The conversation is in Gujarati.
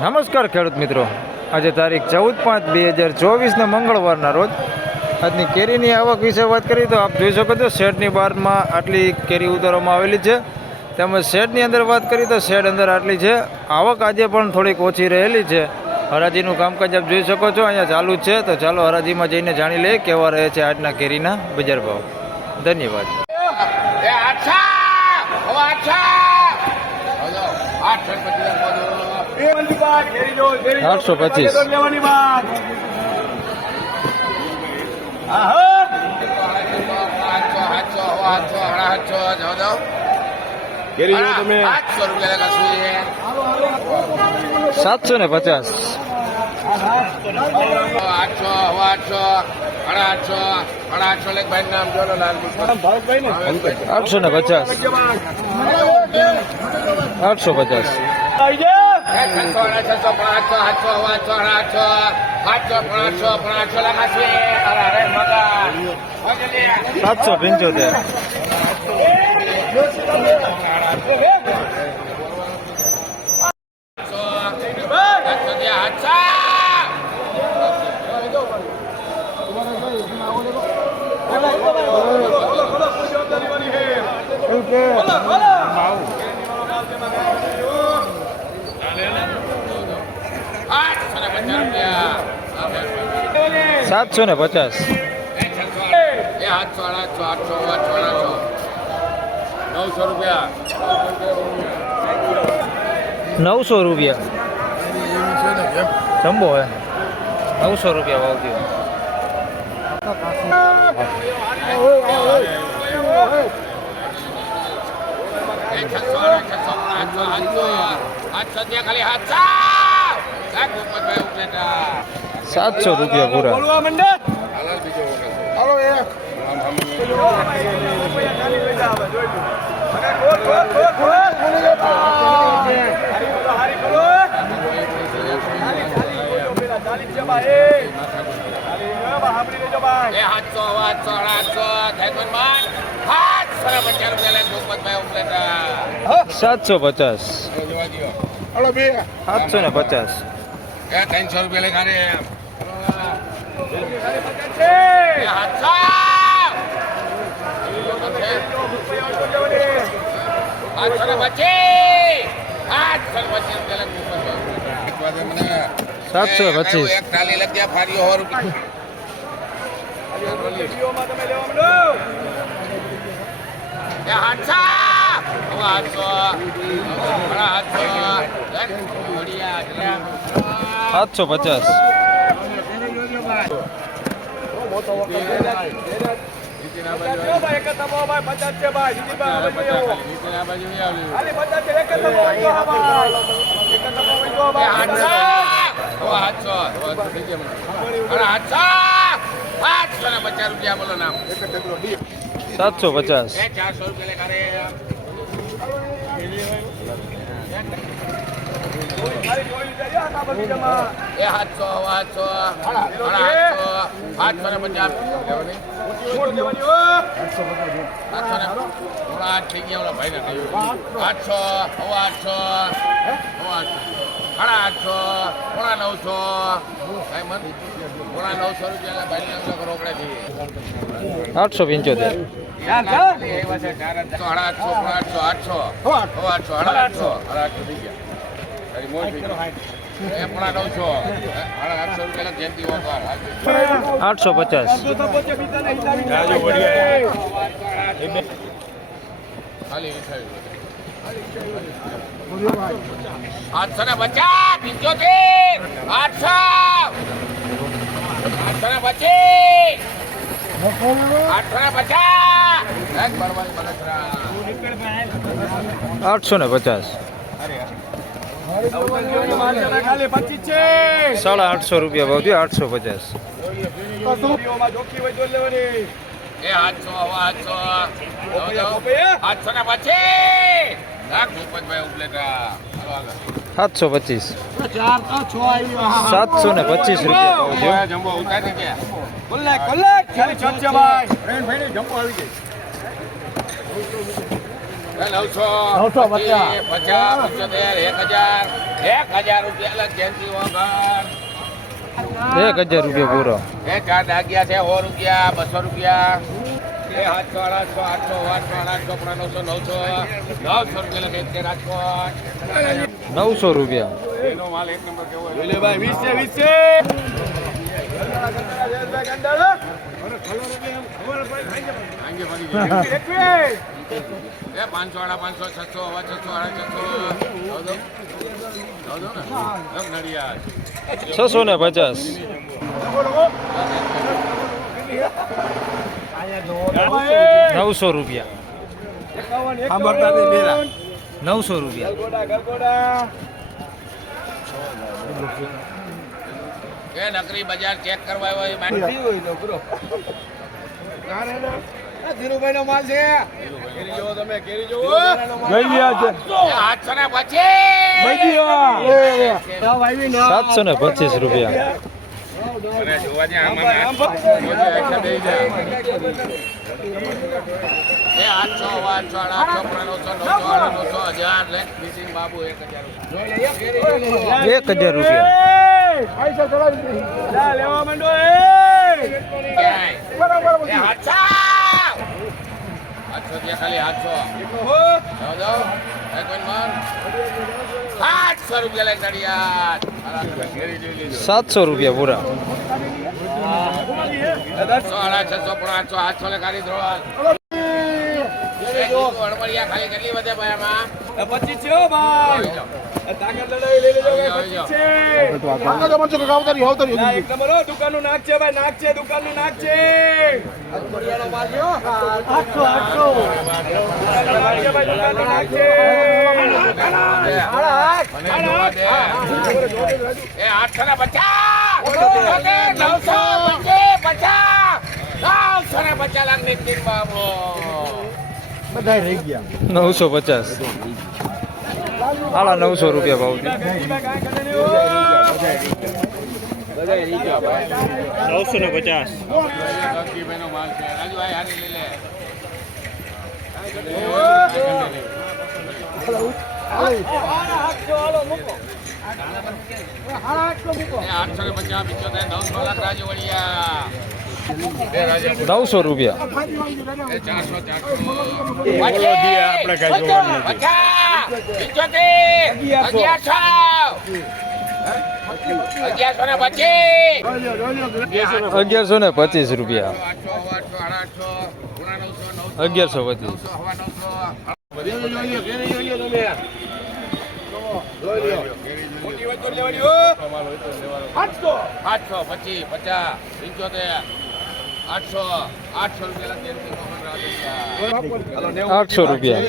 નમસ્કાર ખેડૂત મિત્રો, આજે તારીખ 14/5/2024 મંગળવારના રોજ આજની કેરીની આવક વિશે વાત કરીએ તો આપ જોઈ શકો છો શેડની બહારમાં આટલી કેરી ઉતારવામાં આવેલી છે. તેમજ શેડની અંદર વાત કરીએ તો શેડ અંદર આટલી છે. આવક આજે પણ થોડીક ઓછી રહેલી છે. હરાજીનું કામકાજ આપ જોઈ શકો છો અહીંયા ચાલુ જ છે. તો ચાલો હરાજીમાં જઈને જાણી લઈએ કેવા રહે છે આજના કેરીના બજાર ભાવ. ધન્યવાદ. 825 750 850 750 900 રૂપિયા જમ્બો હે 900 રૂપિયા ભાવ થયો. 700 રૂપિયા પૂરા. સાતસો 750 750 300 રૂપિયા લેખા રે 725 એક ટાલી લગ્યા ફારીઓ 100 રૂપિયા સાતસો 50 રૂપિયા બોલો નામ 750 400 રૂપિયા આઠસો 75 850 850 850 રૂપિયા ભાવ થયો 850 725 725 રૂપિયા 900 50 75 1000 રૂપિયા અલગ જેન્સી વગર 1000 રૂપિયા પૂરો. એ ચાર દાગિયા છે 100 રૂપિયા 200 રૂપિયા એ 700 800 800 900 રૂપિયા રાજકોટ 900 રૂપિયા. એનો માલ એક નંબર કેવો લે ભાઈ 20 છે એ 500 500 600 600 નડિયાદ 650. 900 રૂપિયા. 900 રૂપિયા. એ નકરી બજાર ચેક કરવા હોય ધીરુભાઈ નો માલ છે કેરી જોવો તમે કેરી જોવો 725 રૂપિયા. અરે જોવા દે આમાં એ 800 1000 લે મિસિંગ બાબુ 1000 1000 રૂપિયા. લેવા માંડો બરાબર 800 ખાલી 800 રૂપિયા લે નડિયાદ 700 રૂપિયા પૂરા. 800 લે ખાલી ધોળ ખાલી કેટલી વધે ભાઈ આમાં 25 છે ભાઈ તાકાત લડાઈ લઈ લેજો 25 છે તાકાત મચો કાવતરી હોતરી એક નંબર દુકાનનું નાક છે ભાઈ નાક છે દુકાનનું નાક છે બરિયાનો માલ છે 800 નાક છે ભાઈ દુકાનનું નાક છે એ 850 950 લાખ ની બાબો બધા રહી ગયા. 950. હાલા 900 રૂપિયા ભાવ. 950. માલ છે રાજુભાઈ હારી લઈ લે 900 લાખ રાજુ વળિયા 900 રૂપિયા. 1125 રૂપિયા. 1125. આઠસો 50 50 75 800 રૂપિયા 800 રૂપિયા.